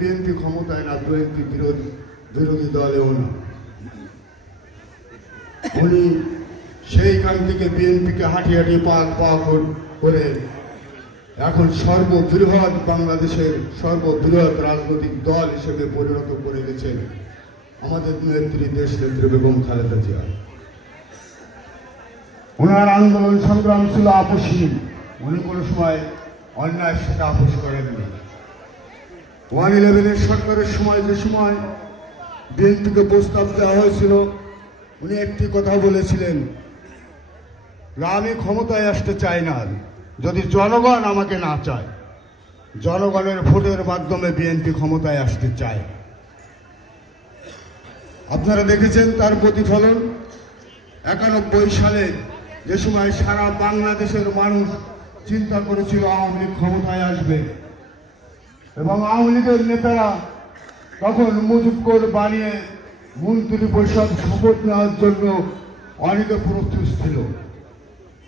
BNP ক্ষমতায় না, BNP বিরোধী দলেও না। উনি সেইখান থেকে বিএনপিকে হাঁটি হাঁটি পা করে এখন সর্ববৃহৎ বাংলাদেশের সর্ববৃহৎ রাজনৈতিক দল হিসেবে পরিণত করে গেছেন আমাদের নেত্রী, দেশ নেত্রী বেগম খালেদা জিয়া। ওনার আন্দোলন সংগ্রাম ছিল আপসহীন। উনি কোনো সময় অন্যায়ের সাথে আপোষ করেননি। 1/11 সরকারের সময়, যে সময় বিএনপিকে প্রস্তাব দেওয়া হয়েছিল, উনি একটি কথা বলেছিলেন, আমি ক্ষমতায় আসতে চাই না যদি জনগণ আমাকে না চায়। জনগণের ভোটের মাধ্যমে বিএনপি ক্ষমতায় আসতে চায়। আপনারা দেখেছেন তার প্রতিফলন। 91 সালে যে সময় সারা বাংলাদেশের মানুষ চিন্তা করেছিল আওয়ামী লীগ ক্ষমতায় আসবে, এবং আওয়ামী লীগের নেতারা তখন মুজিবকর বানিয়ে মন্ত্রী পরিষদ শপথ নেওয়ার জন্য অনেকে প্রস্তুত ছিল।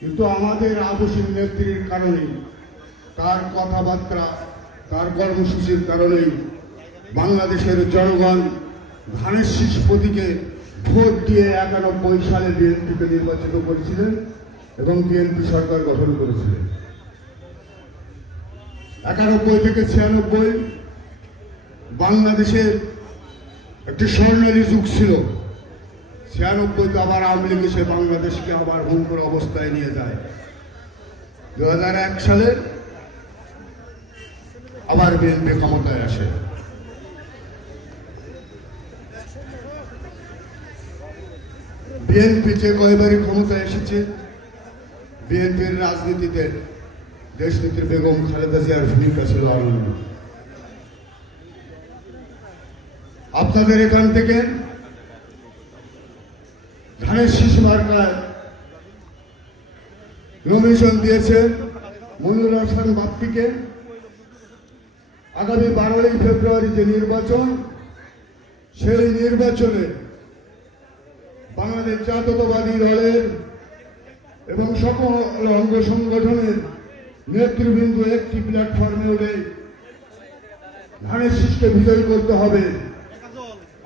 কিন্তু আমাদের আবশ্যিক নেত্রীর কারণে, তার কথাবার্তা, তার কর্মসূচির কারণেই বাংলাদেশের জনগণ ধানের শীষ প্রতীকে ভোট দিয়ে 91 সালে বিএনপিকে নির্বাচিত করেছিলেন এবং বিএনপি সরকার গঠন করেছিলেন। 91 থেকে 96 বাংলাদেশের একটি স্বর্ণালী যুগ ছিল। 96 আবার আওয়ামী লীগ এসে বাংলাদেশকে আবার হুমকির অবস্থায় নিয়ে যায়। 2001 সালে আবার বিএনপি ক্ষমতায় আসে। বিএনপি যে কয়েকবারই ক্ষমতায় এসেছে, বিএনপির রাজনীতিতে দেশনেত্রী বেগম খালেদা জিয়ার ভূমিকা ছিল অনন্য। আপনাদের এখান থেকে ধানের শীষ মার্কায় নমিনেশন দিয়েছে মনিরুল হাসান বাপ্পিকে। আগামী 12ই ফেব্রুয়ারি যে নির্বাচন, সেই নির্বাচনে বাংলাদেশ জাতীয়তাবাদী দলের এবং সকল অঙ্গ সংগঠনের নেতৃবৃন্দ একটি প্ল্যাটফর্মে উঠে ধানের শীষকে বিজয়ী করতে হবে।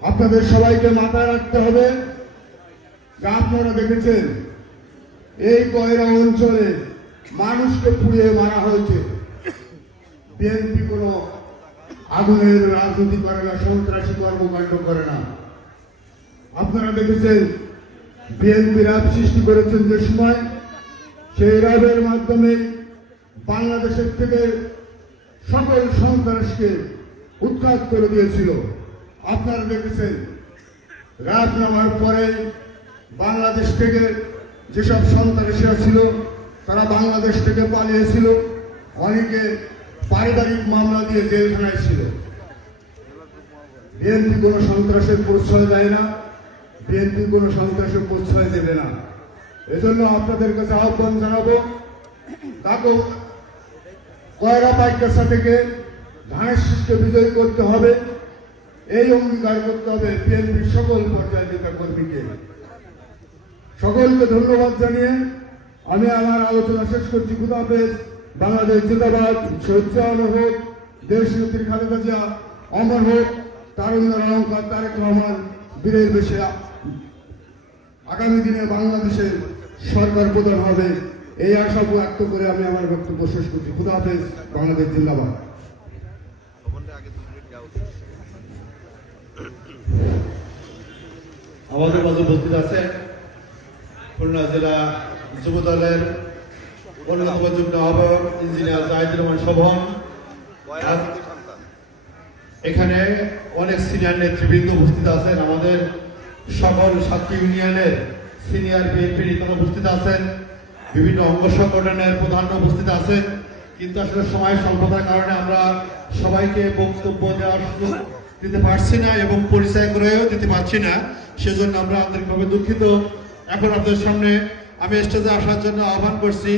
আপনাদের সবাইকে মাথায় রাখতে হবে যে আপনারা দেখেছেন এই কয়রা অঞ্চলে মানুষকে পুড়িয়ে মারা হয়েছে। বিএনপি কোনো আগুনের রাজনীতি করে না, সন্ত্রাসী কর্মকাণ্ড করে না। আপনারা দেখেছেন বিএনপি র্যাব সৃষ্টি করেছেন যে সময়, সেই র্যাবের মাধ্যমে বাংলাদেশের থেকে সকল সন্ত্রাসকে উৎখাত করে দিয়েছিল। আপনারা দেখেছেন র্যাব নামার পরে বাংলাদেশ থেকে যেসব সন্ত্রাসীরা ছিল তারা বাংলাদেশ থেকে পালিয়েছিল, অনেকে পারিবারিক মামলা দিয়ে জেলখানায় ছিল। বিএনপি কোনো সন্ত্রাসের প্রশ্রয় দেয় না, বিএনপি কোনো সন্ত্রাসের প্রশ্রয় দেবে না। এজন্য আপনাদের কাছে আহ্বান জানাবো, কাকু কয়রা পাইকাসা থেকে ধানের শীষকে বিজয়ী করতে হবে, এই অঙ্গীকার করতে হবে বিএনপির সকল পর্যায়ের নেতা কর্মীকে। সকলকে ধন্যবাদ জানিয়ে আমি আমার আলোচনা শেষ করছি। খুদা হাফেজ। বাংলাদেশ জিন্দাবাদ। শহীদ অমর হোক, দেশ নেত্রী খালেদা জিয়া অমর হোক, তারুণ্যের অলঙ্কার তারেক রহমান বীরের বেশে আগামী দিনে বাংলাদেশের সরকার প্রধান হবে, এই আশা ব্যক্ত করে আমি আমার বক্তব্য শেষ করছি। খুদা হাফেজ। বাংলাদেশ জিন্দাবাদ। আমাদের মাঝে উপস্থিত আছে খুলনা জেলা যুব দলের অন্যতম যুগ্ম আহ্বায়ক ইঞ্জিনিয়ার জাহিদুর রহমান শোভন। এখানে অনেক সিনিয়র নেতৃবৃন্দ উপস্থিত আছেন। আমাদের সকল সাতটি ইউনিয়নের সিনিয়র বিএনপি নেতা উপস্থিত আছেন, বিভিন্ন অঙ্গ সংগঠনের প্রধান উপস্থিত আছেন। কিন্তু আসলে সময় স্বল্পতার কারণে আমরা সবাইকে বক্তব্য দেওয়ার সুযোগ দিতে পারছি না এবং পরিচয় করেও দিতে পারছি না, সেজন্য আমরা আন্তরিকভাবে দুঃখিত। এখন আপনাদের সামনে আমি স্টেজে আসার জন্য আহ্বান করছি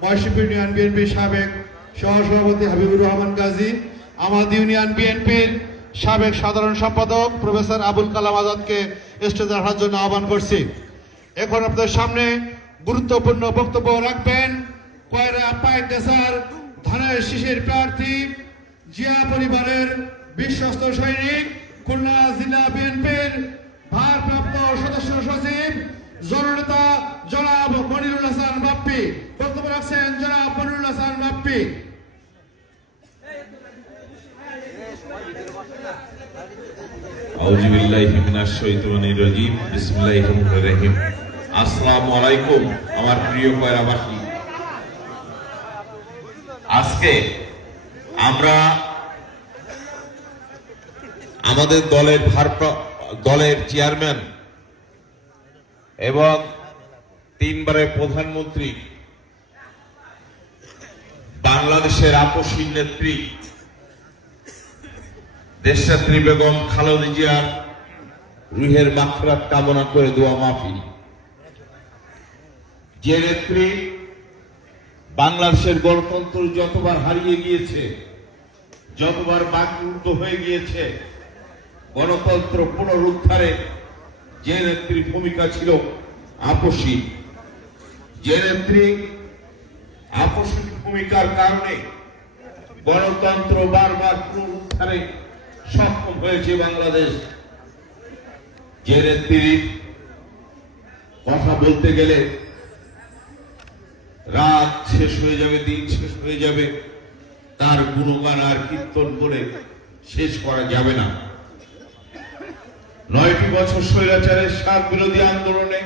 মহেশপুর ইউনিয়ন বিএনপির সাবেক সহসভাপতি হাবিবুর রহমান গাজী, আমাদের ইউনিয়ন বিএনপির সাবেক সাধারণ সম্পাদক প্রফেসর আবুল কালাম আজাদকে স্টেজে আসার জন্য আহ্বান করছি। এখন আপনাদের সামনে গুরুত্বপূর্ণ বক্তব্য রাখবেন কয়রা পাইকাসার ধানের শীষের প্রার্থী জিয়া পরিবারের বিশ্বস্ত সৈনিক, খুলনা জেলা বিএনপির ভারপ্রাপ্ত সদস্য সচিব জননেতা জনাব মনিরুল হাসান বাপ্পি। বক্তব্য রাখছেন জনাব মনিরুল হাসান বাপ্পি। আউযু বিল্লাহি মিনাশ শাইতানির রাজীম। বিসমিল্লাহির রহমানির রহিম। আসসালামু আলাইকুম আমার প্রিয় কয়রাবাসী। আজকে আমরা আমাদের দলের চেয়ারম্যান এবং 3 বারের প্রধানমন্ত্রী, বাংলাদেশের আপসী নেত্রী দেশনেত্রী বেগম খালেদা জিয়ার রুহের মাগফিরাত কামনা করে দোয়া মাহফিল। যে নেত্রী বাংলাদেশের গণতন্ত্র যতবার হারিয়ে গিয়েছে, যতবার বাকরুদ্ধ হয়ে গিয়েছে, গণতন্ত্র পুনরুদ্ধারে যে নেত্রীর ভূমিকা ছিল আপসী, যে নেত্রী আপসী ভূমিকার কারণে গণতন্ত্র বারবার পুনরুদ্ধারে সক্ষম হয়েছে বাংলাদেশ, যে নেত্রীর কথা বলতে গেলে রাত শেষ হয়ে যাবে, দিন শেষ হয়ে যাবে, তার গুণগান আর কীর্তন করে শেষ করা যাবে না। 9টি বছর স্বৈরাচারের সাত বিরোধী আন্দোলনে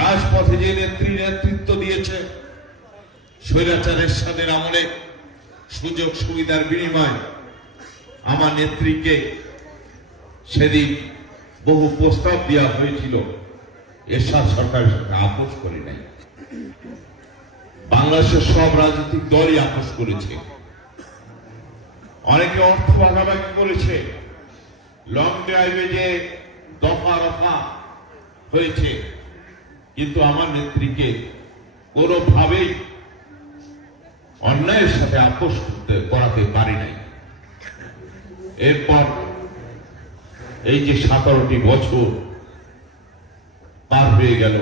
রাজপথে যে নেত্রী নেতৃত্ব দিয়েছে, স্বৈরাচারের সাথে আমলে সুযোগ সুবিধার বিনিময়ে আমার নেত্রীকে সেদিন বহু প্রস্তাব দেওয়া হয়েছিল, এরশাদ সরকারের সাথে আপোষ করে নাই। বাংলাদেশের সব রাজনৈতিক দলই আপোষ করেছে, অনেকে অর্থ ভাগাভাগি করেছে, লং ড্রাইভে যে দফা রফা হয়েছে, কিন্তু আমার নেত্রীকে কোনোভাবেই অন্যায়ের সাথে আপোষ করাতে পারি নাই। এরপর এই যে 17টি বছর পার হয়ে গেল,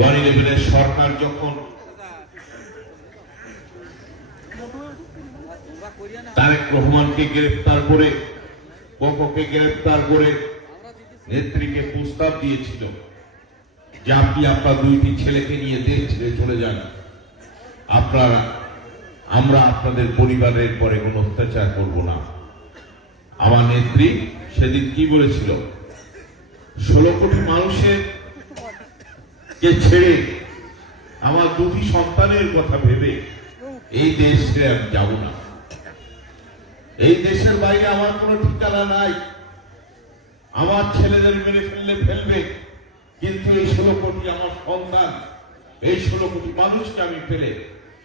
111 সরকার যখন তারেক রহমানকে গ্রেফতার করে, কোকোকে গ্রেফতার করে নেত্রীকে প্রস্তাব দিয়েছিল যে আপনি আপনার 2টি ছেলেকে নিয়ে দেশ ছেড়ে চলে যান, আমরা আপনাদের পরিবারের পরে কোনো অত্যাচার করব না। আমার নেত্রী সেদিন কি বলেছিল? 16 কোটি মানুষের কে ছেড়ে আমার 2টি সন্তানের কথা ভেবে এই দেশ ছেড়ে আমি যাব না। এই দেশের বাইরে আমার কোনো ঠিকানা নাই, আমার ছেলেদের মেরে ফেলবে, কিন্তু এই 16 কোটি আমার সন্তান, এই 16 কোটি মানুষকে আমি ফেলে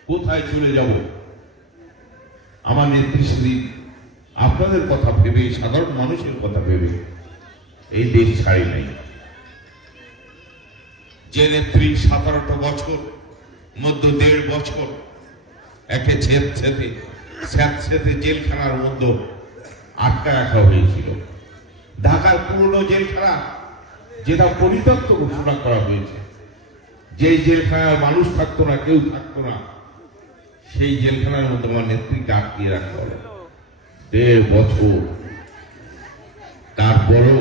কোথায় চলে যাব? আমার নেত্রী সেদিন আপনাদের কথা ভেবে, সাধারণ মানুষের কথা ভেবে এই দেশ ছাড়ি নাই। যে নেত্রী 17টা বছর মধ্যে 1.5 বছর একে স্যাঁতস্যাঁতে জেলখানার মধ্যে আটকা রাখা হয়েছিল, ঢাকার পুরনো জেলখানা যেটা পরিত্যক্ত ঘোষণা করা হয়েছে, যে জেলখানায় মানুষ থাকতো না, কেউ থাকতো না, সেই জেলখানার মধ্যে আমার নেত্রীকে আটকিয়ে রাখা হলো 1.5 বছর। তারপরও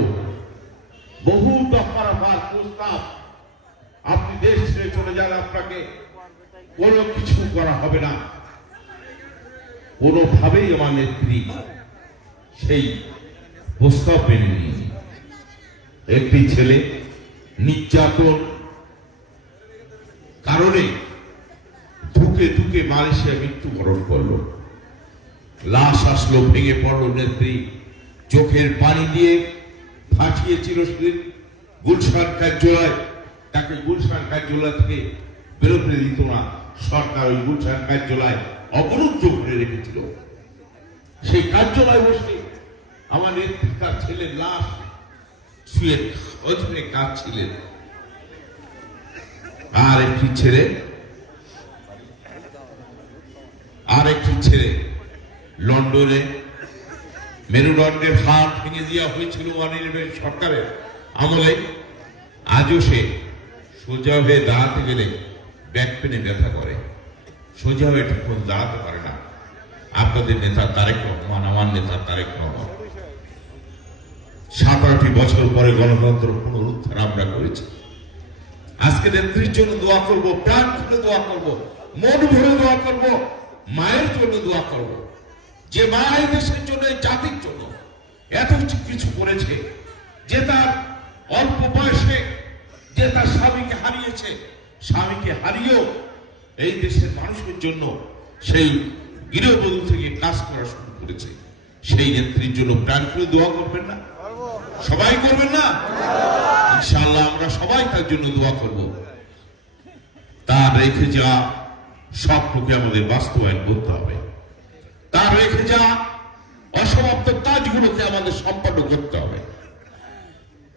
বহু দফার প্রস্তাব, আপনি দেশ ছেড়ে চলে যান, আপনাকে কোনো কিছু করা হবে না। কোনোভাবেই আমার নেত্রী সেই প্রস্তাব মেনে নিয়েছে। একটি ছেলে নির্যাতন কারণে ধুকে মালয়েশিয়ায় মৃত্যুবরণ করলো, লাশ আসলো, ভেঙে পড়লো, নেত্রী চোখের পানি দিয়ে ফাটিয়েছিল সেদিন গুলশান কার্যালয়, তাকে গুলশান কার্যালয় থেকে বেরোতে দিত না সরকার, ওই গুলশান কার্যালয় অবরুদ্ধ করে রেখেছিল। সেই কার্যালয় বসে আমার নেত্রী তার ছেলের লাশ শুয়ে ওইখানে কাঁদছিলেন। আর একটি ছেলে লন্ডনে মেরুদণ্ডের হাড় ভেঙে দেওয়া হয়েছিল 111 সরকারের আমলে। আজও সে সোজা হয়ে দাঁড়াতে গেলে ব্যাক পেনে ব্যথা করে, সোজা হয়ে ঠিকমতো দাঁড়াতে পারে না। আপনাদের নেতা তারেক রহমান, আমার নেতা তারেক রহমান। 57 বছর পরে গণতন্ত্র পুনরুদ্ধার আমরা করেছি। আজকে নেত্রীর জন্য দোয়া করব, প্রাণ খুলে দোয়া করব, মন ভরে দোয়া করব, মায়ের জন্য দোয়া করব, যে মা এই দেশের জন্য, এই জাতির জন্য এত কিছু করেছে, যে তার অল্প বয়সে যে তার স্বামীকে হারিয়েছে, স্বামীকে হারিয়েও এই দেশের মানুষের জন্য সেই গৃহবধূ থেকে কাজ করা শুরু করেছে। সেই নেত্রীর জন্য প্রাণ খুলে দোয়া করবেন না? সবাই করবেন না? ইনশাআল্লাহ আমরা সবাই তার জন্য দোয়া করব। তার রেখে যাওয়া স্বপ্নকে আমাদের বাস্তবায়ন করতে হবে। তার রেখে যাওয়া অসমাপ্ত কাজগুলোকে আমাদের সম্পন্ন করতে হবে।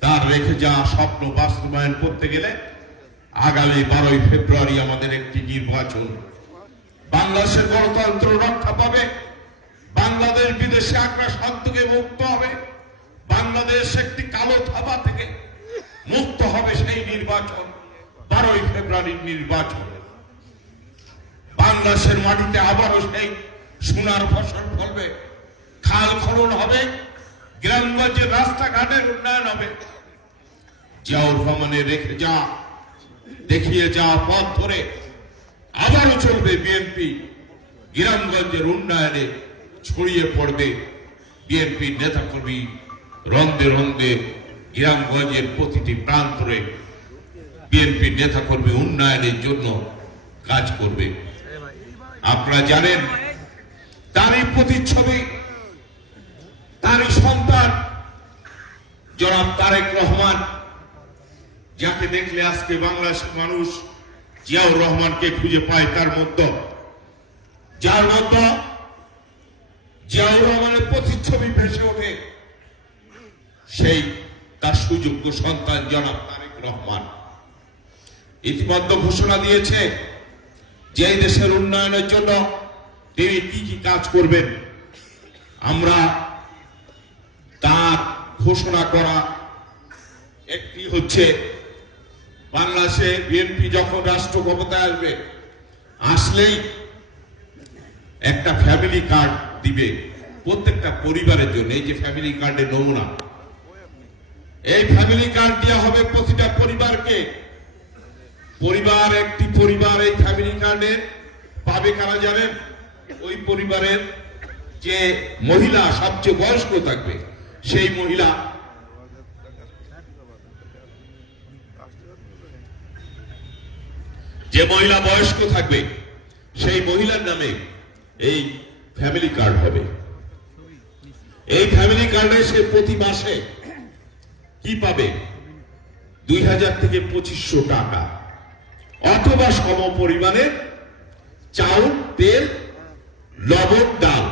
তার রেখে যাওয়া স্বপ্ন বাস্তবায়ন করতে গেলে আগামী 12 ফেব্রুয়ারি আমাদের একটি নির্বাচন। বাংলাদেশের গণতন্ত্র রক্ষা পাবে, বাংলাদেশ বিদেশে আগ্রাসন থেকে মুক্ত হবে, বাংলাদেশ একটি কালো থাবা থেকে মুক্ত হবে। সেই নির্বাচন 12 ফেব্রুয়ারির নির্বাচন। বাংলাদেশের মাটিতে আবারও সেই সোনার ফসল ফলবে, খাল খনন হবে, গ্রামগঞ্জের রাস্তাঘাটের উন্নয়ন হবে। জিয়াউর রহমানের রেখে যা দেখিয়ে যাওয়া পথ ধরে আবারও চলবে বিএনপি। গ্রামগঞ্জের উন্নয়নে ছড়িয়ে পড়বে বিএনপির নেতাকর্মী, রন্দে রন্দে গ্রামগঞ্জের প্রতিটি প্রান্তরে বিএনপির নেতাকর্মী উন্নয়নের জন্য কাজ করবে। আপনারা জানেন তারই প্রতিচ্ছবি, তারই সন্তান জনাব তারেক রহমান, যাকে দেখলে আজকে বাংলাদেশের মানুষ জিয়াউর রহমানকে খুঁজে পায়। তার মধ্যে যার মধ্যে জিয়াউর রহমানের প্রতিচ্ছবি ভেসে ওঠে, সেই তার সুযোগ্য সন্তান জনাব তারেক রহমান ইতিমধ্যে ঘোষণা দিয়েছে যে এই দেশের উন্নয়নের জন্য তিনি কি কি কাজ করবেন। আমরা তার ঘোষণা করা একটি হচ্ছে, বাংলাদেশে বিএনপি যখন রাষ্ট্র ক্ষমতায় আসবে, আসলেই একটা ফ্যামিলি কার্ড দিবে প্রত্যেকটা পরিবারের জন্য। এই যে ফ্যামিলি কার্ডের নমুনা, এই ফ্যামিলি কার্ড দেওয়া হবে প্রতিটা পরিবারকে। পরিবার, একটি পরিবার এই ফ্যামিলি কার্ডের পাবে কারা জানেন? ওই পরিবারের যে মহিলা সবচেয়ে বয়স্ক থাকবে, সেই মহিলা যে মহিলা বয়স্ক থাকবে, সেই মহিলার নামে এই ফ্যামিলি কার্ড হবে। এই ফ্যামিলি কার্ডে সে প্রতি মাসে কি পাবে? 2000 থেকে 2500 টাকা, অথবা সম পরিমাণে চাউল, তেল, লবণ, ডাল,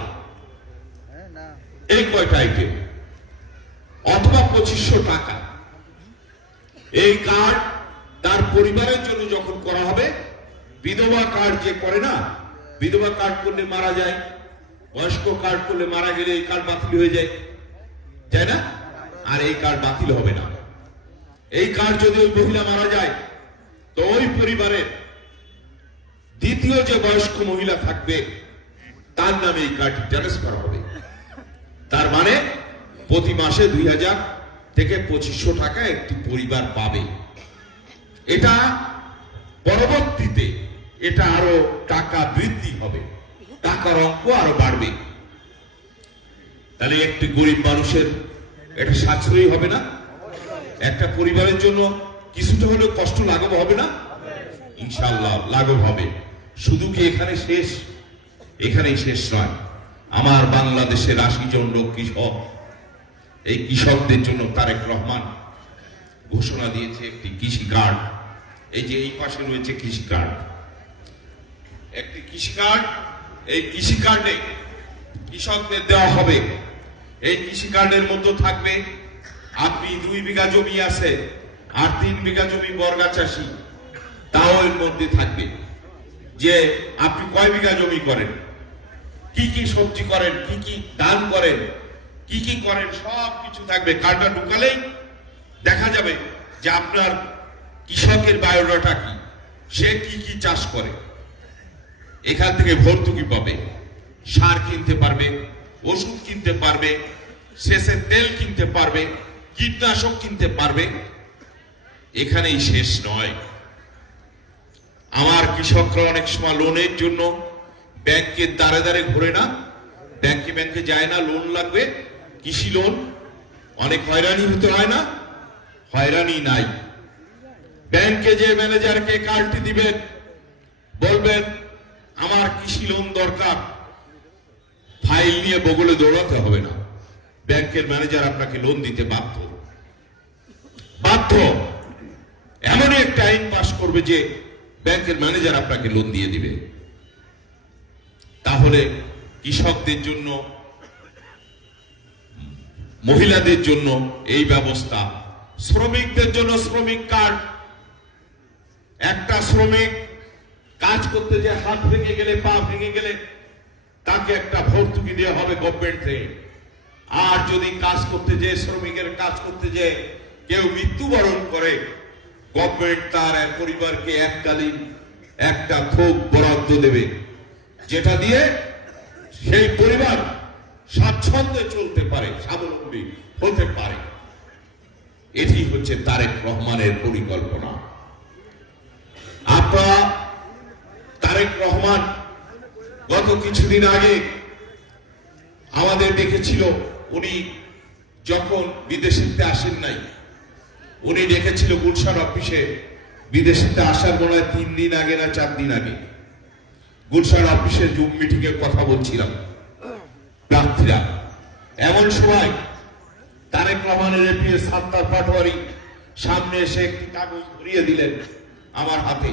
এই কয়টা আইটেম, অথবা 2500 টাকা। এই কার্ড তার পরিবারের জন্য যখন করা হবে, বিধবা কার্ড যে করে না, বিধবা কার্ড করলে মারা যায়, বয়স্ক কার্ড করলে মারা গেলে এই কার্ড বাতিল হয়ে যায়, তাই না? আর এই কার্ড বাতিল হবে না। এই কার্ড যদি ওই মহিলা মারা যায়, তো ওই পরিবারের দ্বিতীয় যে বয়স্ক মহিলা থাকবে, তার নামে এই কার্ড ট্রান্সফার হবে। তার মানে প্রতি মাসে 2000 থেকে 2500 টাকা একটি পরিবার পাবে। এটা পরবর্তীতে এটা আরো টাকা বৃদ্ধি হবে, টাকার অঙ্ক আরো বাড়বে। তাহলে একটি গরিব মানুষের এটা সাশ্রয়ী হবে না? একটা পরিবারের জন্য কিছুটা হলেও কষ্ট লাঘব হবে না? ইনশাআল্লাহ লাঘব হবে। শুধু কি এখানে শেষ? এখানেই শেষ নয়। আমার বাংলাদেশের 80 জন লোক কৃষক, এই কৃষকদের জন্য তারেক রহমান ঘোষণা দিয়েছে একটি কৃষি কার্ড। এই যে এই পাশে রয়েছে কৃষি কার্ড, একটি কৃষি কার্ড। এই কৃষি কার্ডে কৃষকদের দেওয়া হবে। এই কৃষি কার্ডের মধ্যে থাকবে, আপনি 2 বিঘা জমি আছে আর 3 বিঘা জমি বর্গা চাষি, তাও এর মধ্যে থাকবে যে আপনি কয় বিঘা জমি করেন, কি কি সবজি করেন, কি কি ধান করেন, কি কি করেন, সব কিছু থাকবে। কার্ডটা ঢুকালেই দেখা যাবে যে আপনার কৃষকের বায়োডাটা কি, সে কি কি চাষ করে, এখান থেকে ভর্তুকি পাবে। সার কিনতে পারবে, ওষুধ কিনতে পারবে, সেচের তেল কিনতে পারবে, কীটনাশক কিনতে পারবে। এখানেই শেষ নয়। আমার কৃষকরা অনেক সময় লোনের জন্য ব্যাংকের দ্বারে দ্বারে ঘোরে না, ব্যাংকে ব্যাংকে যায় না, লোন লাগবে, কৃষি লোন। অনেক হয়রানি হতে হয় না? হয়রানি নাই। ব্যাংকে যে ম্যানেজারকে কার্ডটি দিবেন, বলবেন আমার কৃষি লোন দরকার, ফাইল নিয়ে বগলে দৌড়াতে হবে না। ব্যাংকের ম্যানেজার আপনাকে লোন দিতে বাধ্য। এমনই একটা আইন পাশ করবে যে ব্যাংকের ম্যানেজার আপনাকে লোন দিয়ে দিবে। তাহলে কৃষকদের জন্য, মহিলাদের জন্য এই ব্যবস্থা, শ্রমিকদের জন্য শ্রমিক কার্ড। একটা শ্রমিক কাজ করতে যে হাত ভেঙে গেলে, পা ভেঙে গেলে তাকে একটা ভর্তুকি দেওয়া হবে গভর্নমেন্ট থেকে। আর যদি কাজ করতে যে শ্রমিকের কাজ করতে যে কেউ মৃত্যুবরণ করে, গভর্নমেন্ট তার পরিবারকে এককালীন একটা থোক বরাদ্দ দেবে, যেটা দিয়ে সেই পরিবার স্বাচ্ছন্দ্যে চলতে পারে, স্বাবলম্বী হতে পারে। এটি হচ্ছে তারেক রহমানের পরিকল্পনা। আপনারা তারেক রহমান গত কিছুদিন আগে আমাদের দেখেছিল, উনি যখন বিদেশিতে আসেন নাই, উনি ডেকেছিল গুলশান অফিসে। বিদেশিতে আসার মনে হয় 3 দিন আগে না 4 দিন আগে গুলশান অফিসে জুম মিটিং এ কথা বলছিলাম প্রার্থীরা। এমন সময় তারেক রহমানের এপিএস সাত্তার পাটোয়ারি সামনে এসে একটি কাগজ ধরিয়ে দিলেন আমার হাতে।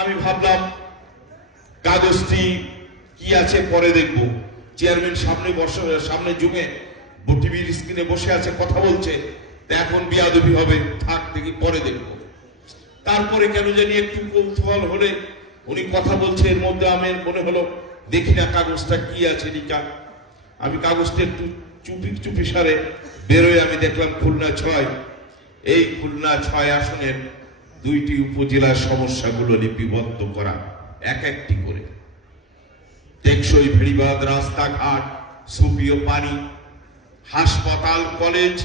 আমি ভাবলাম কাগজটি কি আছে পরে দেখব। চেয়ারম্যান সামনে জুমে টিভির স্ক্রিনে বসে আছে, কথা বলছে, তা এখন বিয়াদবি হবে, থাক দেখি পরে দেখব। তারপরে কেন জানি একটু কৌতূহল হলে উনি কথা বলছে, এর মধ্যে আমার মনে হলো দেখি না কাগজটা কি আছে লিখা। আমি কাগজটা একটু চুপি সারে বেরোয় আমি দেখলাম খুলনা 6। এই খুলনা 6 আসনের 2টি উপজেলার সমস্যাগুলো লিপিবদ্ধ করা, এক একটি করে। টেকসই ভেড়িবাঁধ, রাস্তাঘাট, সুপীয় পানি, হাসপাতাল, কলেজ,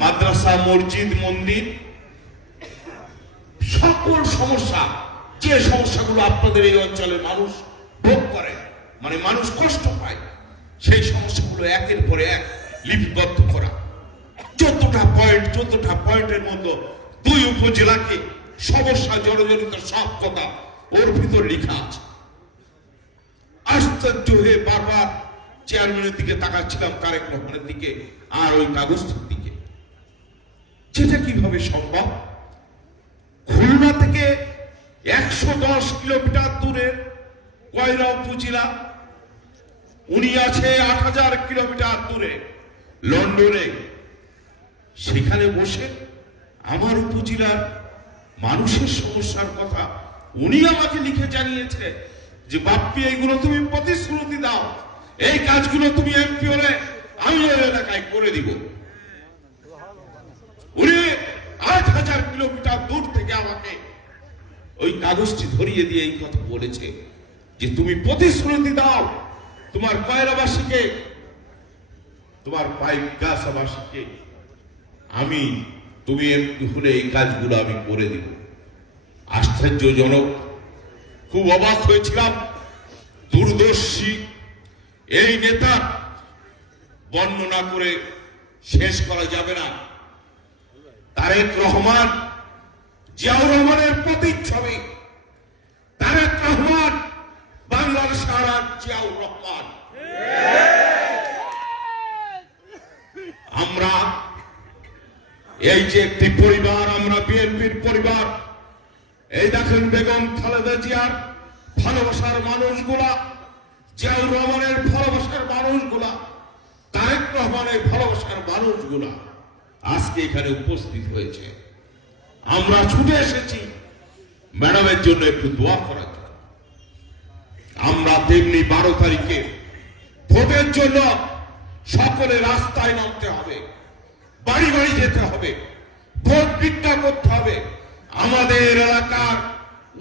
মাদ্রাসা, মসজিদ, মন্দির, সকল সমস্যা, যে সমস্যাগুলো আপনাদের এই অঞ্চলের মানুষ ভোগ করে, মানে মানুষ কষ্ট পায়, সেই সমস্যাগুলো একের পরে এক লিপিবদ্ধ করা। 14টা পয়েন্টের মধ্যে 2 উপজেলাকে সমস্যা জড়জড়িত সব কথা ওর ভিতর লেখা আছে। আশ্চর্য হয়ে বারবার চেয়ারম্যানের দিকে তাকাচ্ছিলাম, তারেক রহমানের দিকে আর ওই কাগজটির দিকে। সেটা কিভাবে সম্ভব? খুলনা থেকে 110 কিলোমিটার দূরের কয়রা উপজেলা, উনি আছে 8000 কিলোমিটার দূরে লন্ডনে। সেখানে বসে আমার উপজেলার মানুষের সমস্যার কথা উনি আমাকে লিখে জানিয়েছে যে বাপ্পি, এইগুলো তুমি প্রতিশ্রুতি দাও, এই কাজগুলো তুমি এমপি হলে আমি ওই এলাকায় করে দিব। উনি 8000 কিলোমিটার দূর থেকে আমাকে ওই কাগজটি ধরিয়ে দিয়ে এই কথা বলেছে যে তুমি প্রতিশ্রুতি দাও তোমার কয়রাবাসীকে, তোমার পাইকগাছাবাসীকে, তুমি এমপি হলে এই কাজগুলো আমি করে দিব। আশ্চর্যজনক, খুব অবাক হয়েছিলাম। দূরদর্শী এই নেতা বর্ণনা করে শেষ করা যাবে না। তারেক রহমান জিয়াউর রহমানের প্রতিচ্ছবি। তারেক রহমান বাংলার সারা জিয়াউর রহমান। আমরা এই যে একটি পরিবার, আমরা বিএনপির পরিবার, এই দেখেন বেগম খালেদা জিয়ার ভালোবাসার মানুষগুলা, জিয়াউর রহমানের ভালোবাসার মানুষগুলা, তারেক রহমানের ভালোবাসার মানুষগুলা আজকে এখানে উপস্থিত হয়েছে। আমরা ছুটে এসেছি ম্যাডামের জন্য একটু দোয়া করার জন্য। আমরা তেমনি 12 তারিখে ভোটের জন্য সকলে রাস্তায় নামতে হবে, বাড়ি বাড়ি যেতে হবে, ভোট ভিক্ষা করতে হবে। আমাদের এলাকার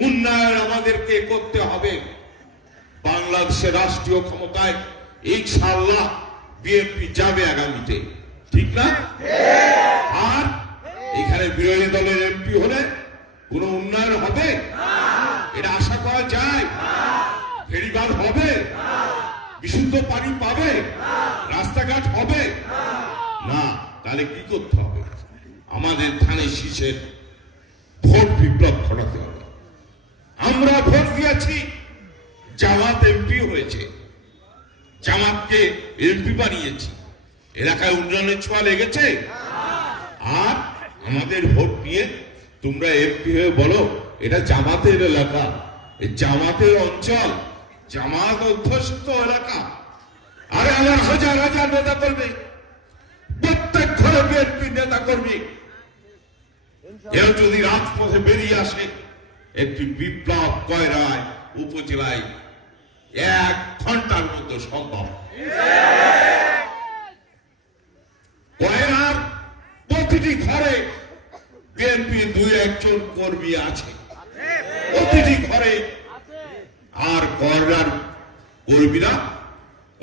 উন্নয়ন আমাদেরকে করতে হবে। বাংলাদেশের রাষ্ট্রীয় ক্ষমতায় ইনশাআল্লাহ বিএনপি যাবে আগামীতে, ঠিক না? আর এখানে বিরোধী দলের এমপি হলে কোনো উন্নয়ন হবে? এটা আশা করা যায়? ফেরিঘাট হবে? বিশুদ্ধ পানি পাবে? রাস্তাঘাট হবে না? তাহলে কি করতে হবে? আমাদের ধানের শীষের ভোট বিপ্লব ঘটাতে হবে। আমরা ভোট দিয়েছি, জামাত এমপি হয়েছে, জামাতকে এমপি বানিয়েছি, এলাকায় উন্নয়নের ছোঁয়া লেগেছে। আর আমাদের ভোট নিয়ে তোমরা এমপি হয়ে বলো এটা জামাতের এলাকা, জামাতের অঞ্চল, জামাত অধ্যুষিত এলাকা। আরে আমার হাজার হাজার নেতা কর্মী, প্রত্যেক ঘরে বিএনপি নেতা কর্মী, এরা যদি রাজপথে বেরিয়ে আসে, একটি বিপ্লব কয়রায় উপজেলায় 1 ঘন্টার মধ্যে সম্ভব। কয়রার প্রতিটি ঘরে বিএনপি 2-1 জন কর্মী আছে, প্রতিটি ঘরে। আর কয়রার কর্মীরা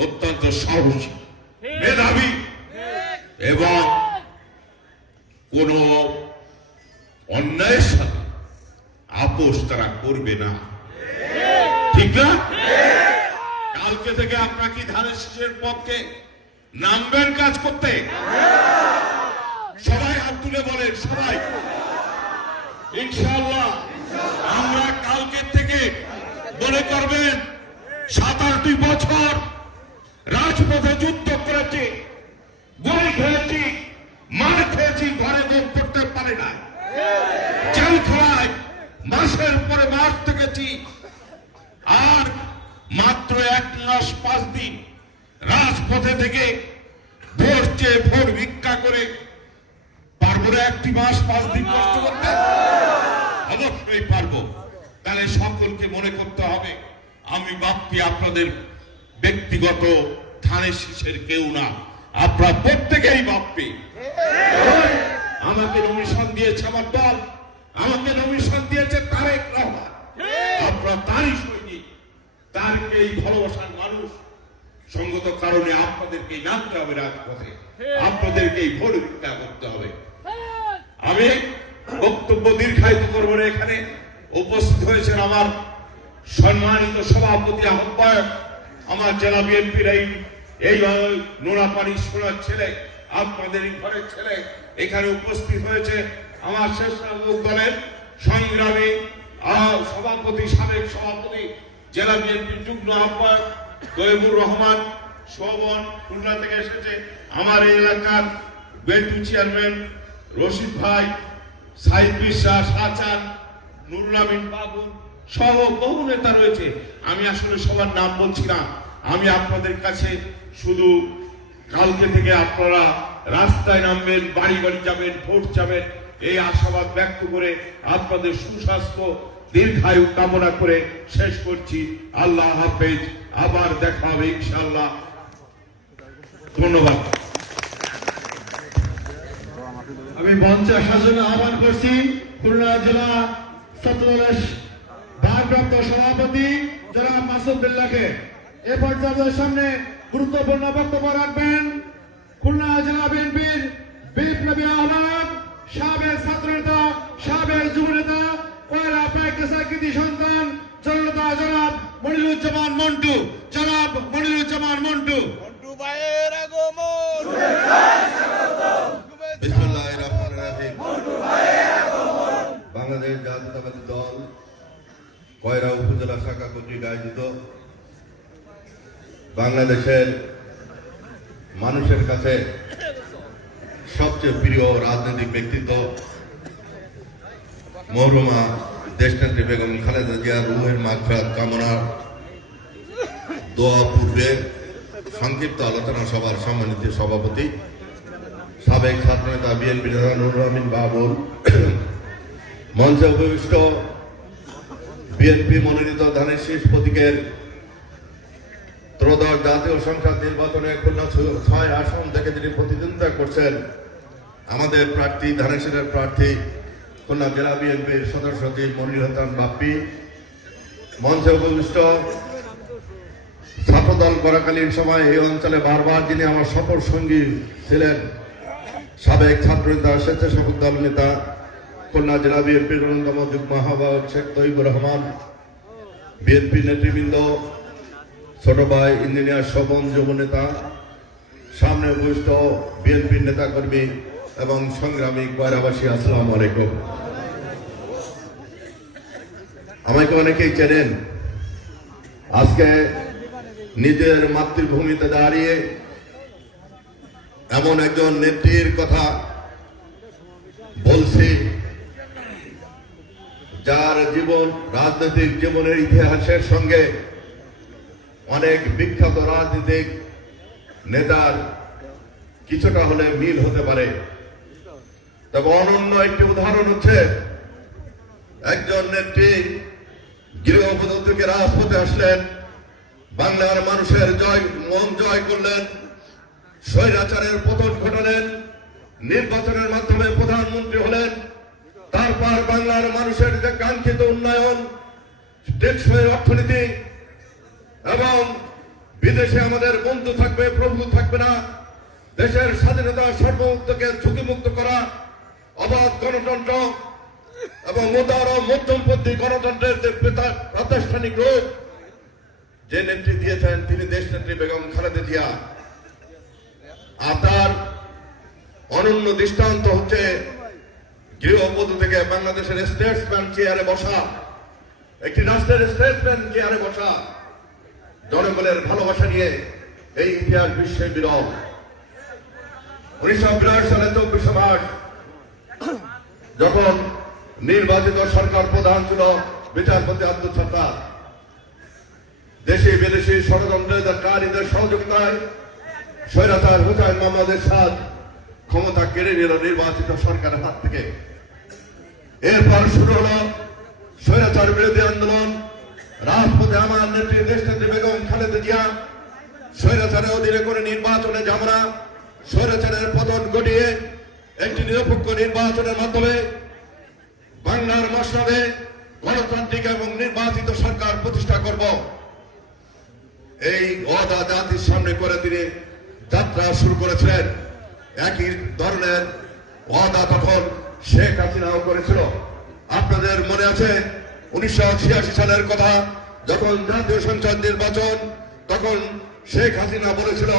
অত্যন্ত সাহসী, মেধাবী এবং কোন অন্যায়ের সাথে আপোষ তারা করবে না, ঠিক না? কালকে থেকে আপনারা কি ধানের শীষের পক্ষে নামবেন কাজ করতে? সবাই হাত তুলে বলেন, সবাই। ইনশাআল্লাহ আমরা কালকে থেকে মনে করবেন 27 বছর রাজপথে যুদ্ধ করেছি, গুলি খেয়েছি, মার খেয়েছি, ঘরে যোগ করতে পারে না, জেলখানায় মাসের পরে মাস থেকেছি। আর মাত্র 1 মাস 5 দিন রাজপথে থেকে ভোট চেয়ে ভোট ভিক্ষা করে পারবো না 1 মাস 5 দিন কষ্ট করতে? অবশ্যই পারবো। তাহলে সকলকে মনে করতে হবে আমি বাপ্পি আপনাদের ব্যক্তিগত ধানের শীষের কেউ না, আপনারা প্রত্যেকেই বাপ্পি। আমাকে নমিশন দিয়েছে আমার দল, আমাকে নমিশন দিয়েছে তারেক রহমান, আপনারা তারই সৈনিক, তারকেই ভালোবাসার মানুষ। সঙ্গত কারণে আপনাদেরকেই নামতে হবে রাজপথে, আপনাদেরকেই ভোট ভিক্ষা করতে হবে। আমি বক্তব্য দীর্ঘায়িত করবো না। এখানে উপস্থিত হয়েছেন আমার সম্মানিত সভাপতি আহ্বায়ক, আমার জেলা বিএনপির এই নোনাপানি সোনার ছেলে, আপনাদের ঘরের ছেলে। এখানে উপস্থিত হয়েছে আমার স্বেচ্ছাসেবক দলের সংগ্রামী সভাপতি, সাবেক সভাপতি, জেলা বিএনপির যুগ্ম আহ্বায়ক তৈবুর রহমান শোভন, খুলনা থেকে এসেছে। আমার এই এলাকার বেটু চেয়ারম্যান রশিদ ভাই, সাইদ বিশ্বাস, হাসান, নুরুল আমিন বাবু সহ বহু নেতা রয়েছে। আমি আসলে সবার নাম বলছি না। আমি আপনাদের কাছে শুধু কালকে থেকে আপনারা রাস্তায় নামবেন, বাড়ি বাড়ি যাবেন, ভোট যাবেন, এই আশাবাদ ব্যক্ত করে আপনাদের সুস্বাস্থ্য দীর্ঘায়ু কামনা করে শেষ করছি। আল্লাহ হাফেজ, আবার দেখা হবে ইনশাআল্লাহ। ধন্যবাদ। আমি মঞ্চে আসার জন্য আহ্বান করছি খুলনা জেলা ছাত্রদলের ভারপ্রাপ্ত সভাপতি জনাব মাসুদ বিল্লাহকে। এ পর্যায়ের সামনে গুরুত্বপূর্ণ বক্তব্য রাখবেন খুলনা জেলা বিএনপির বিপ্লবী আহ্বায়ক, সাবেক ছাত্রনেতা, সাবেক যুবনেতা, কয়রা প্র্যাকটিসের কৃতি সন্তান জননেতা জনাব মনিরুজ্জামান মন্টু। জনাব মনিরুজ্জামান মন্টু। ভাইয়ের আগমন, বিসমিল্লাহির রহমানির রহিম। বাংলাদেশ জাতীয়তাবাদী দল কয়রা উপজেলা শাখা কর্তৃক আয়োজিত বাংলাদেশের মানুষের কাছে সবচেয়ে প্রিয় রাজনৈতিক ব্যক্তিত্ব মরহুমা দেশনেত্রী বেগম খালেদা জিয়ার রুহের মাগফিরাত কামনার দোয়া পূর্বে সংক্ষিপ্ত আলোচনা সভার সম্মানিত সভাপতি, সাবেক ছাত্রনেতা বিএনপি নেতা নুরুল আমিন বাবুল, মঞ্চে উপবিষ্ট বিএনপি মনোনীত ধানের শীষ প্রতীকের ত্রয়োদশ জাতীয় সংসদ নির্বাচনে খুলনা 6 আসন থেকে তিনি প্রতিদ্বন্দ্বিতা করছেন আমাদের প্রার্থী, ধানের শীষের প্রার্থী, খুলনা জেলা বিএনপির সদস্য সচিব মনির হাসান বাপ্পি, মঞ্চে উপবিষ্ট দল করাকালীন সময় এই অঞ্চলে বারবার যিনি আমার সফর সঙ্গী ছিলেন, সাবেক ছাত্রনেতা, স্বেচ্ছাসেবক দল নেতা, খুলনা জেলা বিএনপির অন্যতম যুগ্ম আহ্বায়ক শেখ তৈবুর রহমান, বিএনপি নেতৃবৃন্দ, ছোট ভাই ইঞ্জিনিয়ার শোভন যুব নেতা, সামনে উপস্থিত বিএনপির নেতাকর্মী এবং সংগ্রামী কয়রাবাসী, আসসালামু আলাইকুম। আমাকে অনেকেই চেনেন। আজকে নিজের মাতৃভূমিতে দাঁড়িয়ে এমন একজন নেত্রীর কথা বলছি যার জীবন, রাজনৈতিক জীবনের ইতিহাসের সঙ্গে অনেক বিখ্যাত রাজনৈতিক নেতার কিছুটা হলে মিল হতে পারে। তবে অনন্য একটি উদাহরণ হচ্ছে একজন নেত্রী গৃহবধূ থেকে রাজপথে আসলেন, বাংলার মানুষের মন জয় করলেন, স্বৈরাচারের পতন ঘটালেন, নির্বাচনের মাধ্যমে প্রধানমন্ত্রী হলেন, তারপর বাংলার মানুষের যে কাঙ্ক্ষিত উন্নয়ন, টেকসই অর্থনীতি এবং বিদেশে আমাদের বন্ধু থাকবে, প্রভু থাকবে না, দেশের স্বাধীনতা সর্বত্রকে ঝুঁকিমুক্ত করা, অবাধ গণতন্ত্র এবং উদার ও মধ্যমপন্থী গণতন্ত্রের যে প্রাতিষ্ঠানিক রূপ যে নেত্রী দিয়েছেন তিনি দেশনেত্রী বেগম খালেদা জিয়া। আর তার অনন্য দৃষ্টান্ত হচ্ছে গৃহবধূ থেকে বাংলাদেশের স্টেটসম্যান চেয়ারে বসা, একটি রাষ্ট্রের স্টেটসম্যান চেয়ারে বসা, জনগণের ভালোবাসা নিয়ে এই ইতিহাস বিশ্বে বিরল। 1982 সালে 24 মার্চ যখন নির্বাচিত সরকার প্রধান ছিল বিচারপতি আব্দুল সত্তার, দেশি বিদেশি ষড়যন্ত্রকারীদের সহযোগিতায় স্বৈরাচার হুসাইন মোহাম্মদ এরশাদ ক্ষমতা কেড়ে নিল নির্বাচিত সরকারের হাত থেকে। এরপর শুরু হল স্বৈরাচার বিরোধী আন্দোলন। রাজপথে আমার নেত্রী দেশনেত্রী বেগম খালেদা জিয়া স্বৈরাচারের অধীনে করে নির্বাচনে যাব না, স্বৈরাচারের পতন ঘটিয়ে একটি নিরপেক্ষ নির্বাচনের মাধ্যমে বাংলার মসনদে গণতান্ত্রিক এবং নির্বাচিত সরকার প্রতিষ্ঠা করব, এই ওয়াদা জাতির সামনে করে তিনি যাত্রা শুরু করেছিলেন। একই ধরনের ওয়াদা তখন শেখ হাসিনাও করেছিল। আপনাদের মনে আছে 1986 সালের কথা, যখন জাতীয় সংসদ নির্বাচন, তখন শেখ হাসিনা বলেছিল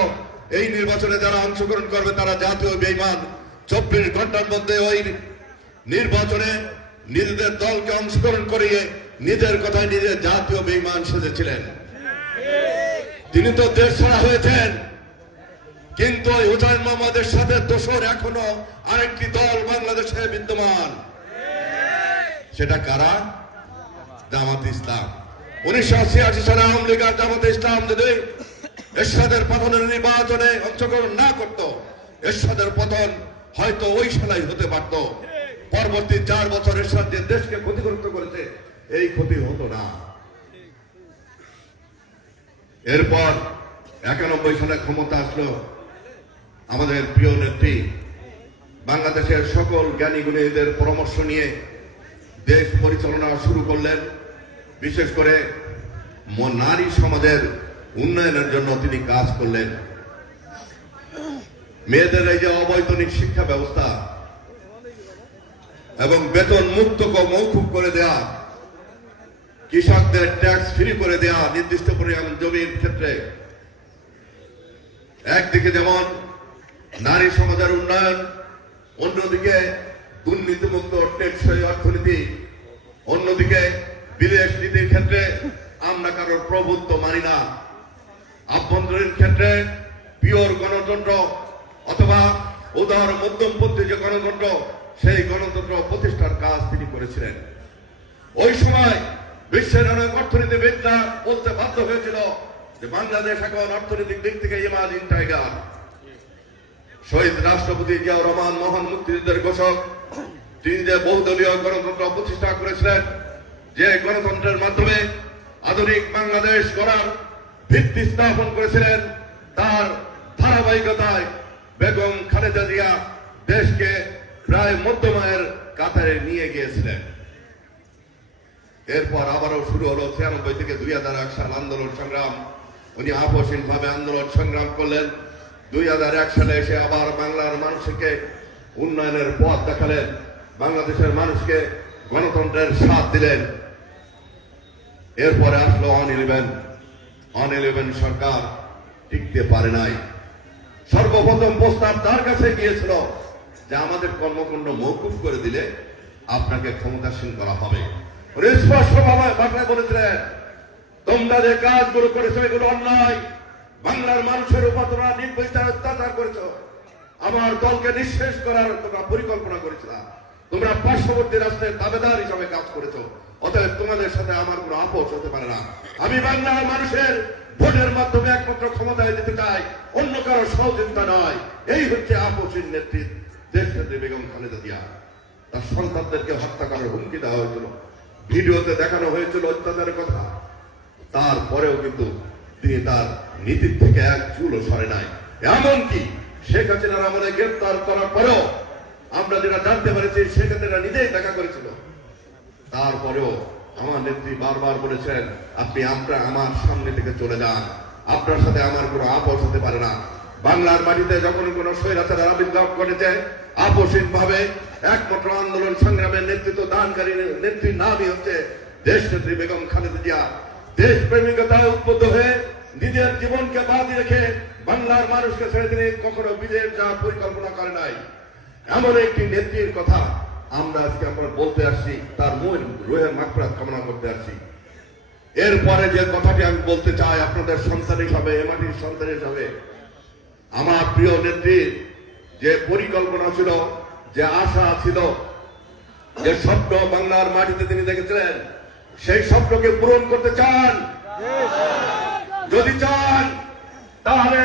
এই নির্বাচনে যারা অংশগ্রহণ করবে তারা জাতীয় বেঈমান। 24 ঘন্টার মধ্যে ওই নির্বাচনে নিজেদের দলকে অংশগ্রহণ করিয়ে নিজের কথায় নিজে জাতীয় বেঈমান সেজেছিলেন। তিনি তো দেশ ছাড়া হয়েছেন, কিন্তু হুসাইন মোহাম্মদের সাথে দোসর এখনো আরেকটি দল বাংলাদেশে বিদ্যমান। সেটা কারা? জামাত ইসলাম। 1986 সালে আওয়ামী লীগ আর জামাত ইসলাম যদি এরশাদের পতনের নির্বাচনে অংশগ্রহণ না করত, এরশাদের পতন হয়তো ওই সালাই হতে পারত। পরবর্তী 4 বছর এরশাদ যে দেশকে ক্ষতিগ্রস্ত করেছে, এই ক্ষতি হতো না। এরপর 91 সালে ক্ষমতা আসলো আমাদের প্রিয় নেত্রী। বাংলাদেশের সকল জ্ঞানী গুণীদের পরামর্শ নিয়ে দেশ পরিচালনা শুরু করলেন। বিশেষ করে নারী সমাজের উন্নয়নের জন্য তিনি কাজ করলেন। মেয়েদের এই যে অবৈতনিক শিক্ষা ব্যবস্থা এবং বেতন মুক্ত মৌকুফ করে দেয়া, কৃষকদের ট্যাক্স ফ্রি করে দেয়া নির্দিষ্ট পরিমাণ জমির ক্ষেত্রে, একদিকে যেমন নারী সমাজের উন্নয়ন, অন্যদিকে দুর্নীতিমুক্ত টেকসই অর্থনীতি, অন্যদিকে বিদেশ নীতির ক্ষেত্রে আমরা কারোর প্রভুত্ব মানি না, আভ্যন্তরীণ ক্ষেত্রে পিওর গণতন্ত্র অথবা উদার মধ্যমপন্থী যে গণতন্ত্র, সেই গণতন্ত্র প্রতিষ্ঠার কাজ তিনি করেছিলেন। ওই সময় বিশ্বের অনেক অর্থনীতিবিদরা বলতে বাধ্য হয়েছিল যে বাংলাদেশ এখন অর্থনৈতিক দিক থেকে ইমাজিং টাইগার। শহীদ রাষ্ট্রপতি জিয়াউর রহমান, মহান মুক্তিযুদ্ধের ঘোষক, তিনি যে বহুদলীয় গণতন্ত্র প্রতিষ্ঠা করেছিলেন, যে গণতন্ত্রের মাধ্যমে আধুনিক বাংলাদেশ গড়ার ভিত্তি স্থাপন করেছিলেন, তার ধারাবাহিকতায় বেগম খালেদা জিয়া দেশকে প্রায় মধ্যমায়ের কাতারে নিয়ে গিয়েছিলেন। এরপর আবারও শুরু হলো 96 থেকে 2001 সাল আন্দোলন সংগ্রাম। উনি আপসহীনভাবে আন্দোলন সংগ্রাম করলেন। 2001 সালে এসে আবার বাংলার মানুষকে উন্নয়নের পথ দেখালেন, বাংলাদেশের মানুষকে গণতন্ত্রের স্বাদ দিলেন। এরপরে আসলো অন-11 সরকার টিকতে পারে নাই। সর্বপ্রথম প্রস্তাব তার কাছে গিয়েছিল যে আমাদের কর্মকাণ্ড মওকুফ করে দিলে আপনাকে ক্ষমতাসীন করা হবে। স্পষ্টভাবে বাংলায় বলেছিলেন, তোমরা যে কাজগুলো করেছো এগুলো অন্যায়, বাংলার মানুষের উপর তোমরা নির্বিচার অত্যাচার করেছো, আমার দলকে নিঃশেষ করার তোমরা পরিকল্পনা করেছিলাম, তোমরা পার্শ্ববর্তী রাষ্ট্রের দাবেদার হিসাবে কাজ করেছো, অতএব তোমাদের সাথে আমার কোনো আপোষ হতে পারে না। আমি বাংলার মানুষের ভোটের মাধ্যমে একমাত্র ক্ষমতায় যেতে চাই, অন্য কারো সহযোগিতা নয়। এই হচ্ছে আপসহীন নেতৃত্ব দেশনেত্রী বেগম খালেদা জিয়া। তার সন্তানদেরকে হত্যা করার হুমকি দেওয়া হয়েছিল, ভিডিওতে দেখানো হয়েছিল অত্যাচারের কথা। তারপরেও কিন্তু তিনি তার নীতির থেকে এক চুলও সরে নাই। এমনকি শেখ হাসিনার আমাদের গ্রেপ্তার করার পরেও আমরা যেটা জানতে পেরেছি, শেখ হাসিনা নিজেই দেখা করেছিল। তারপরেও আমার নেত্রী বারবার বলেছেন, আপনি আমার সামনে থেকে চলে যান, আপনার সাথে আমার কোনো আপোষ হতে পারে না। বাংলার মাটিতে যখন কোনো স্বৈরাচারের আবির্ভাব ঘটেছে, আপসহীনভাবে একমাত্র আন্দোলন সংগ্রামের নেতৃত্ব দানকারী নেত্রীর নামই হচ্ছে দেশনেত্রী বেগম খালেদা জিয়া। দেশপ্রেমিকতায় উদ্বুদ্ধ হয়ে নিজের জীবনকে বাজি রেখে বাংলার মানুষকে ছেড়ে তিনি কখনো বিজয়ের যাওয়ার পরিকল্পনা করে নাই। এমন একটি নেত্রীর কথা আমরা আজকে আমরা বলতে আসছি, তার রুহের মাগফিরাত কামনা করতে আসছি। এরপরে যে কথাটি আমি বলতে চাই আপনাদের সন্তান হিসাবে, এমাটির সন্তান হিসাবে, আমার প্রিয় নেত্রীর যে পরিকল্পনা ছিল, যে আশা ছিল, যে স্বপ্ন বাংলার মাটিতে তিনি দেখেছিলেন, সেই স্বপ্নকে পূরণ করতে চান। যদি চান তাহলে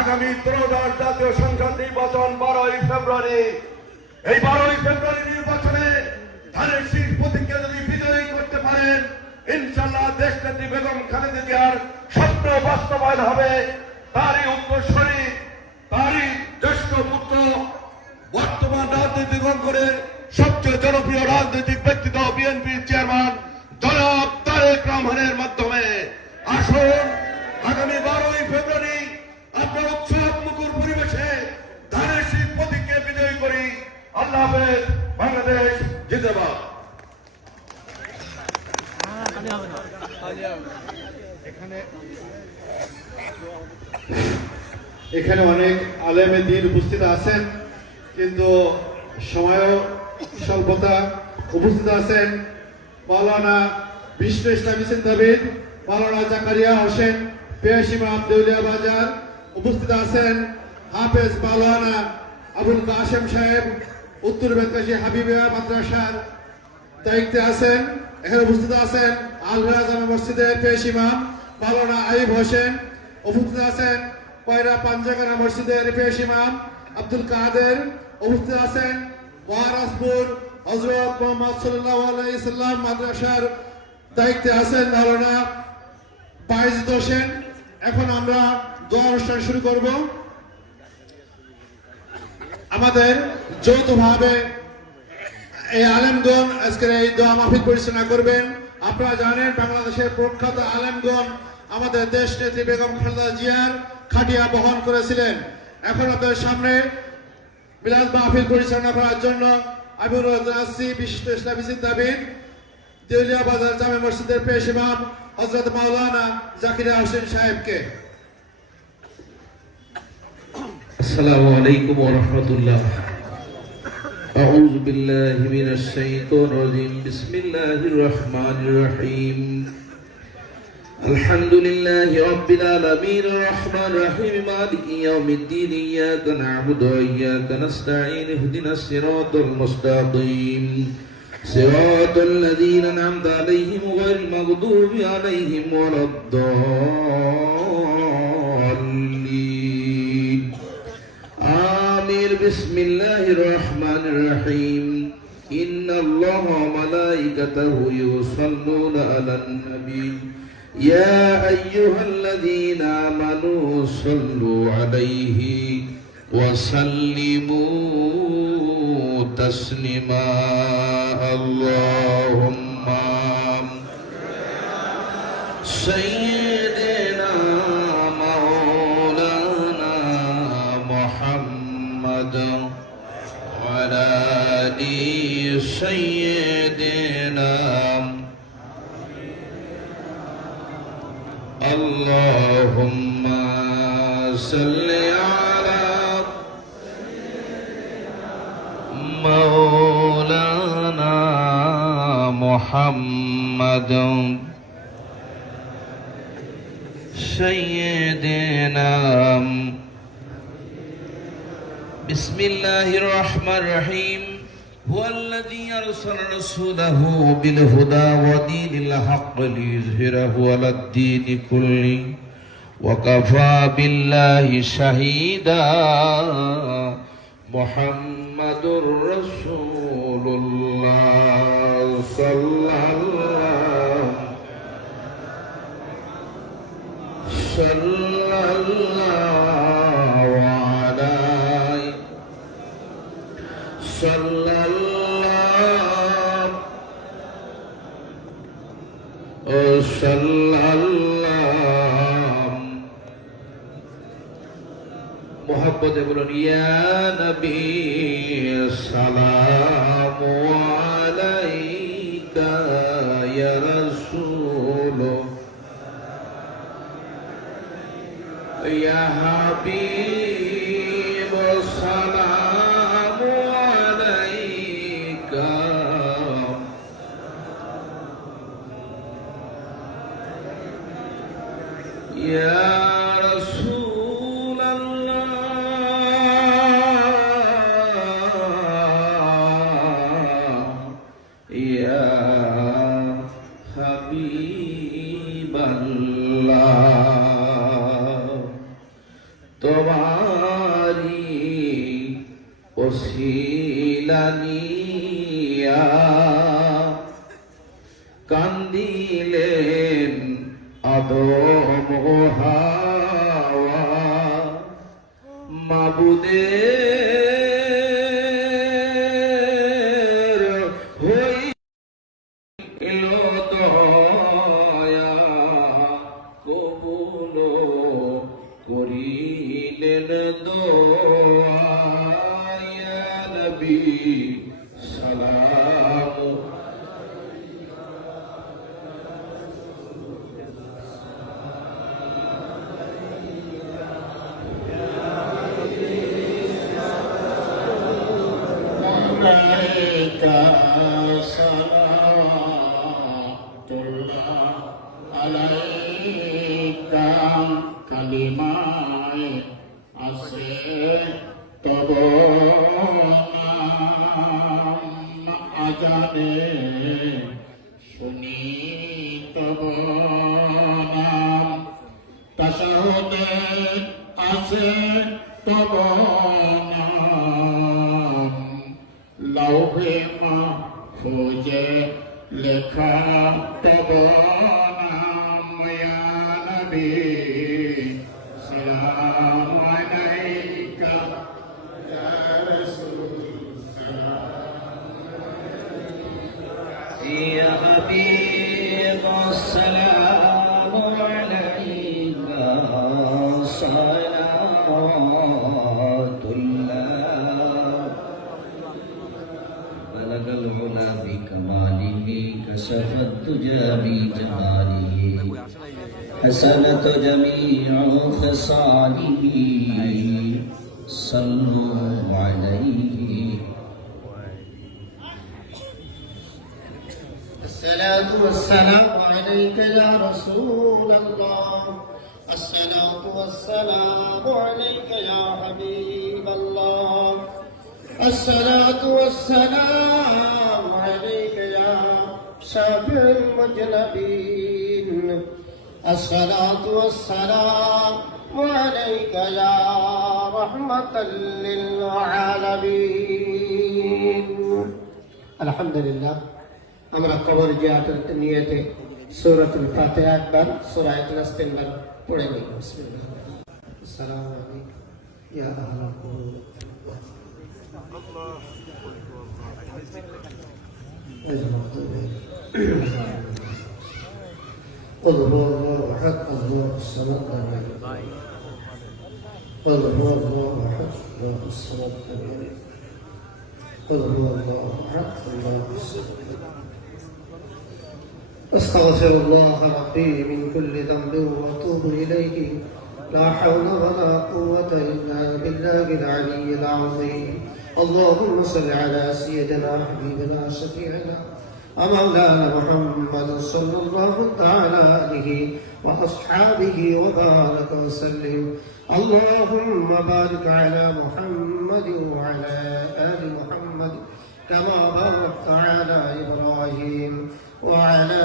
আগামী ত্রয়োদশ জাতীয় সংসদ নির্বাচন 12ই ফেব্রুয়ারি, এই 12ই ফেব্রুয়ারি নির্বাচনে ধানের শীষ প্রতীককে যদি বিজয়ী করতে পারেন, ইনশাআল্লাহ দেশনেত্রী বেগম খালেদা জিয়ার স্বপ্ন বাস্তবায়ন হবে। তারই উত্তরসূরি, তারই জ্যেষ্ঠ পুত্র, বর্তমান রাজনৈতিক অঙ্গনের সবচেয়ে জনপ্রিয় রাজনৈতিক ব্যক্তিত্ব বিএনপির চেয়ারম্যান জনাব তারেক রহমানের মাধ্যমে আসুন আগামী 12ই ফেব্রুয়ারি আপনার উৎসব মুখর পরিবেশে ধানের শীষ প্রতীককে বিজয়ী করি। আল্লাহ হাফেজ। বাংলাদেশ জিন্দাবাদ। এখানে অনেক আলেমে দ্বীন উপস্থিত আছেন, কিন্তু সময়ও স্বল্পতা। উপস্থিত আছেন মাওলানা বিশ্ব ইসলামী চিন্তাবিদ মাওলানা জাকারিয়া হোসেন পেশ ইমাম দেউলিয়া বাজার। উপস্থিত আছেন হাফেজ মাওলানা আবুল কাশেম সাহেব উত্তর বেতকাশী হাবিবিয়া মাদ্রাসার দায়িত্বে আছেন। এখানে উপস্থিত আছেন আল-রাজ জামে মসজিদের পেশ ইমাম মাওলানা আইব হোসেন। উপস্থিত আছেন কয়রা পাঞ্জাগানা মসজিদের পেশ ইমাম আব্দুল কাদের। উপস্থিত আছেন মহারাজপুর হযরত মুহাম্মদ সাল্লাল্লাহু আলাইহি সাল্লাম মাদ্রাসার দায়িত্বে আছেন মাওলানা বাইজিদ হোসেন। এখন আমরা দোয়া অনুষ্ঠান শুরু করব। আমাদের যৌথভাবে এই আলেমগণ আজকের এই দোয়া মাহফিল পরিচালনা করবেন। আপনারা জানেন বাংলাদেশের প্রখ্যাত আলেমগণ আমাদের দেশ নেত্রী বেগম খালেদা জিয়ার খাটিয়া বহন করেছিলেন। এখন আপনাদের সামনে মিলাদ মাহফিল পরিচালনা করার জন্য আমি অনুরোধ জানাচ্ছি বিশিষ্ট ইসলামী চিন্তাবিদ দেউলিয়া বাজার জামে মসজিদের পেশ ইমাম হযরত মাওলানা জাকিরিয়া হোসেন সাহেবকে। السلام عليكم ورحمة الله. أعوذ بالله من الشيطان الرجيم. بسم الله الرحمن الرحيم. الحمد لله رب العالمين الرحمن الرحيم مالك يوم الدين. إياك نعبد وإياك نستعين. اهدنا الصراط المستقيم صراط الذين أنعمت عليهم غير المغضوب عليهم ولا الضالين. آمين. بسم الله الرحمن الرحيم. إن الله وملائكته يصلون على النبي يا أيها الذين آمنوا صلوا عليه وسلموا تسليما. اللهم سيدنا صل على مولانا محمد سيدنا. بسم الله الرحمن الرحيم. هو الذي أرسل رسوله بالهدى ودين الحق ليظهره على الدين كله وكفى بالله شهيدا. محمد رسول الله صلى الله عليه صلى الله محبت بولن يا نبي السلام عليك يا رسول يا حبيب السلام عليك يا رسول الله يا حبيب الله. তোমারি ওসিলা নিয়া কান্দিলেন আদম ও হাওয়া। মাবুদের হইল দয়া কবুল করিলেন দোয়া। ইয়া নবী সালাম عليك صلاة الله عليك কালিমায় আছে তব নাম আজানে শুনি তব নাম তাশাহুদে আছে তব নাম লৌহে মাহফুজে লেখা তব নাম। ইয়া নবী সালাম আলাইকা ইয়া রাসূল يا حبيب السلام عليك صلوات الله. بلغ العلا بكماله كشف الدجى بجماله حسنت جميع خصاله صلوا عليه. الصلاة والسلام عليك يا رسول الله. الصلاة والسلام عليك يا حبيب الله. الصلاة والسلام عليك يا شافع المذنبين. الصلاة والسلام عليك يا رحمة للعالمين. الحمد لله. আমরা কবর জিয়ারতের নিয়তে সূরাতুল ফাতিহা একবার সূরা ইখলাস তিনবার পড়ে নিই। বিসমিল্লাহ। আসসালামু আলাইকুম ইয়া আহলাল কুবুর। قل هو الله احد الله الصمد لم يلد قل هو الله احد الله الصمد لم يلد قل هو الله احد الله الصمد. أستغفر الله ربي من كل ذنب وأتوب إليه لا حول ولا قوة إلا بالله العلي العظيم. اللهم صل على سيدنا حبيبنا شفيعنا ومولانا محمد صلى الله تعالى عليه وأصحابه وبارك وسلم. اللهم بارك على محمد وعلى آل محمد كما باركت على إبراهيم وعلى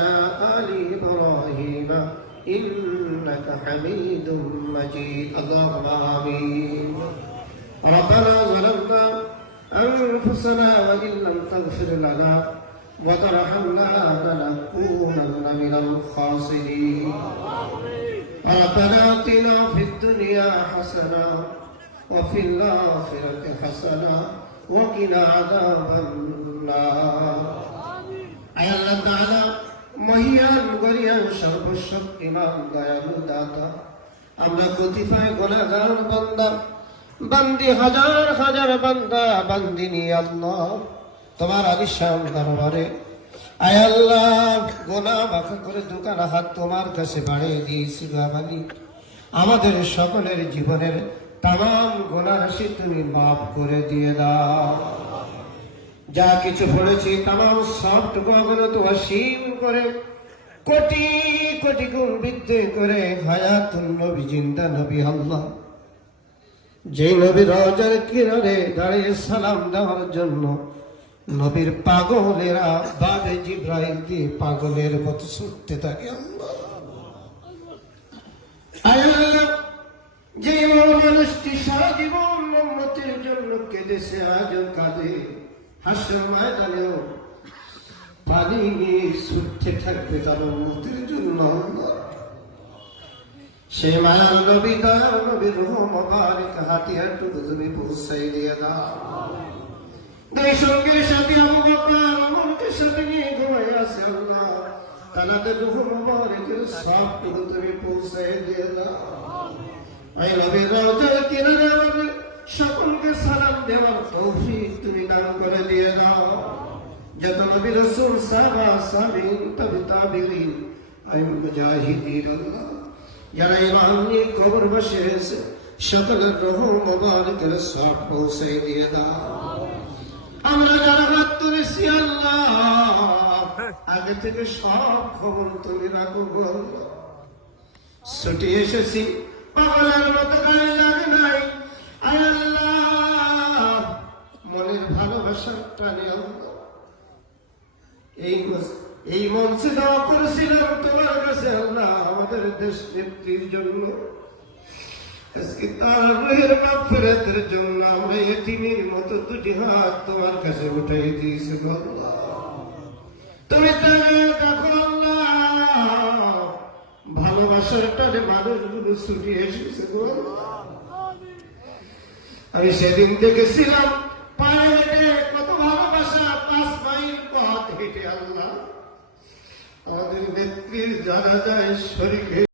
آل إبراهيم إنك حميد مجيد. اللهم آمين. ربنا ظلمنا أنفسنا وإن لم تغفر لنا وترحمنا لنكونن من الخاسرين. ربنا آتنا في الدنيا حسنة وفي الآخرة حسنة وقنا عذاب النار. আয় আল্লাহ তাআলা মহিয়ান গরিয়ান সর্বশক্তিমান দয়ালু দাতা, আমরা কতিপয় গুনাহগার বান্দা বান্দি, হাজার হাজার বান্দা বান্দিনী আল্লাহ তোমার আলিশান দরবারে আয় আল্লাহ গুনাহ মাফ করে দুখানা হাত তোমার কাছে বাড়িয়ে দিয়েছি। বাবালি আমাদের সকলের জীবনের তাম গুনাহ রাশি তুমি মাফ করে দিয়ে দাও। যা কিছু পড়েছি তাম সবটুকু অবনত অসীম করে কোটি কোটি গুণ বৃদ্ধি করে হায়াতুন নবী জিন্দা নবী আল্লাহ, যে নবীর রওজার কিনারে দাঁড়িয়ে সালাম দেওয়ার জন্য নবীর পাগলেরা বাবে জিব্রাইল দিয়ে পাগলের মতো ছুটতে থাকে। আল্লাহ যে মানুষটি সারা জীবন উম্মতের জন্য কেঁদেছে আজও কাঁদে, হাসর ময়দানেও পানি ছুটতে থাকবে তার উম্মতের জন্য। সে মায়ার নবী দয়ার নবীর রূহ মুবারক হাতিয়ারটুকু তুমি পৌঁছাই দিয়ে দাও। দুই সঙ্গের সাথে আবু বকর ওমরকে সাথে নিয়ে ঘুমাই আছে আল্লাহ, তানাতে রূহ মুবারকের সবটুকু তুমি পৌঁছাই দিয়ে দাও। এই নবীর রওজার কিনারে আমাদের সকলকে সালাম দেওয়ার তৌফিক তুমি দান করে দিয়ে দাও। যত নবী রাসূল সাহাবা সাবিন তাবিঈন আই মুজাহিদিন আল্লাহ যারা ইমান নিয়ে কবর বসে আছে সকলের রূহ মুবারকের সব পৌঁছে দিয়ে দাও। আমরা যারা হাত তুলেছি আল্লাহ আগে থেকে সব খবর তুমি রাখো গো। ছুটি এসেছি পাগলের মতো গায়ে লাগে নাই, আয় আল্লাহ মনের ভালোবাসার টানে আল্লাহ এই মঞ্চে দেওয়া করেছিলাম তোমার কাছে আল্লাহ আমাদের দেশ নেত্রীর জন্য, আজকে তার রুহের মাগফিরাতের জন্য আমরা এতিমের মতো দুটি হাত তোমার কাছে উঠাই দিয়েছি আল্লাহ। তুমি তাকে দেখো আল্লাহ, ভালোবাসার টানে মানুষগুলো ছুটি এসেছে গো। আমি সেদিন দেখেছিলাম পায়ে হেঁটে কত ভালোবাসা, 5 মাইল পথ হেঁটে আল্লাহ আমাদের নেত্রীর জানাজায় শরীকে